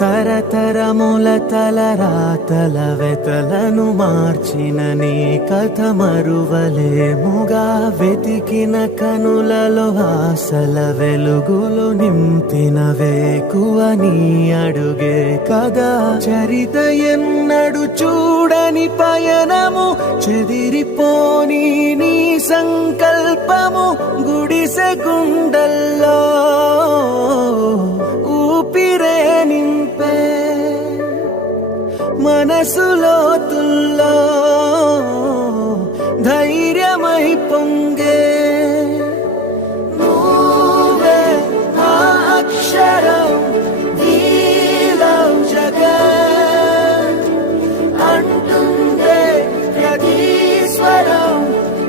తరతరముల తలరాతల వెతలను మార్చిన నీ కథ మరువలేముగా. వెతికిన కనులలో ఆశల వెలుగులు నింపిన వేకువ నీ అడుగే కదా. చరిత ఎన్నడు చూడని పయనము, చెదిరిపోని నీ సంకల్పము. గుడిసె గుండల్లో ఊపిరే నింపే, మనసులోతుల్లో ధైర్యమై పొంగే. నువ్వే ఆ అక్షరం